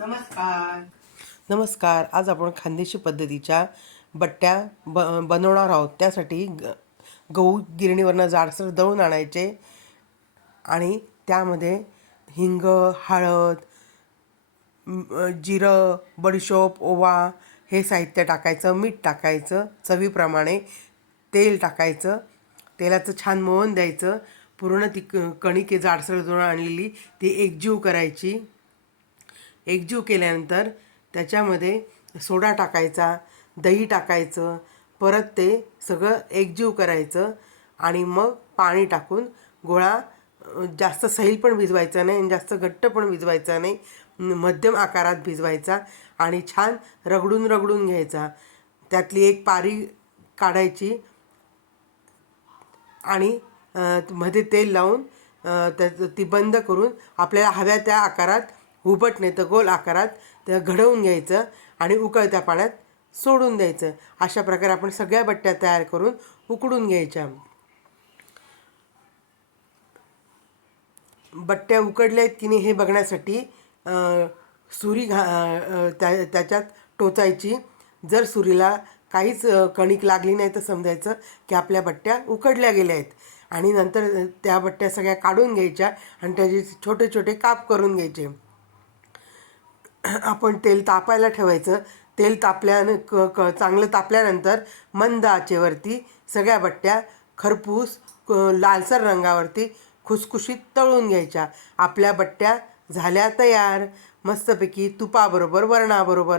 नमस्कार. नमस्कार. आज आपण खानदेशी पद्धतीच्या बट्ट्या बनवणार आहोत. त्यासाठी गहू गिरणीवरनं जाडसर दळून आणायचे आणि त्यामध्ये हिंग, हळद, जिरं, बडीशोप, ओवा हे साहित्य टाकायचं, मीठ टाकायचं, चवीप्रमाणे तेल टाकायचं, तेलाचं छान मोहन द्यायचं. पूर्ण ती कणिक जाडसर दळून आणलेली ती एकजीव करायची. एकजीव केल्यानंतर त्याच्यामध्ये सोडा टाकायचा, दही टाकायचं, परत ते सगळं एकजीव करायचं आणि मग पाणी टाकून गोळा जास्त सैल पण भिजवायचा नाही आणि जास्त घट्ट पण भिजवायचा नाही, मध्यम आकारात भिजवायचा आणि छान रगडून रगडून घ्यायचा. त्यातली एक पारी काढायची आणि मध्ये तेल लावून ती बंद करून आपल्याला हव्या त्या आकारात उभट नाही तर गोल आकारात त्या घडवून घ्यायचं आणि उकळत्या पाण्यात सोडून द्यायचं. अशा प्रकारे आपण सगळ्या बट्ट्या तयार करून उकडून घ्यायच्या. बट्ट्या उकडल्या आहेत की नाही हे बघण्यासाठी सुरी त्याच्यात टोचायची. जर सुरीला काहीच कणिक लागली नाही तर समजायचं की आपल्या बट्ट्या उकडल्या गेल्या आहेत. आणि नंतर त्या बट्ट्या सगळ्या काढून घ्यायच्या आणि त्याचे छोटे छोटे काप करून घ्यायचे. आपण तेल तापायला ठेवायचं. तेल चांगलं तापल्यानंतर मंद आचेवरती सगळ्या बट्ट्या खरपूस लालसर रंगावरती खुसखुशीत तळून घ्यायच्या. आपल्या बट्ट्या झाल्या तयार, मस्तपैकी तुपाबरोबर, वरणाबरोबर.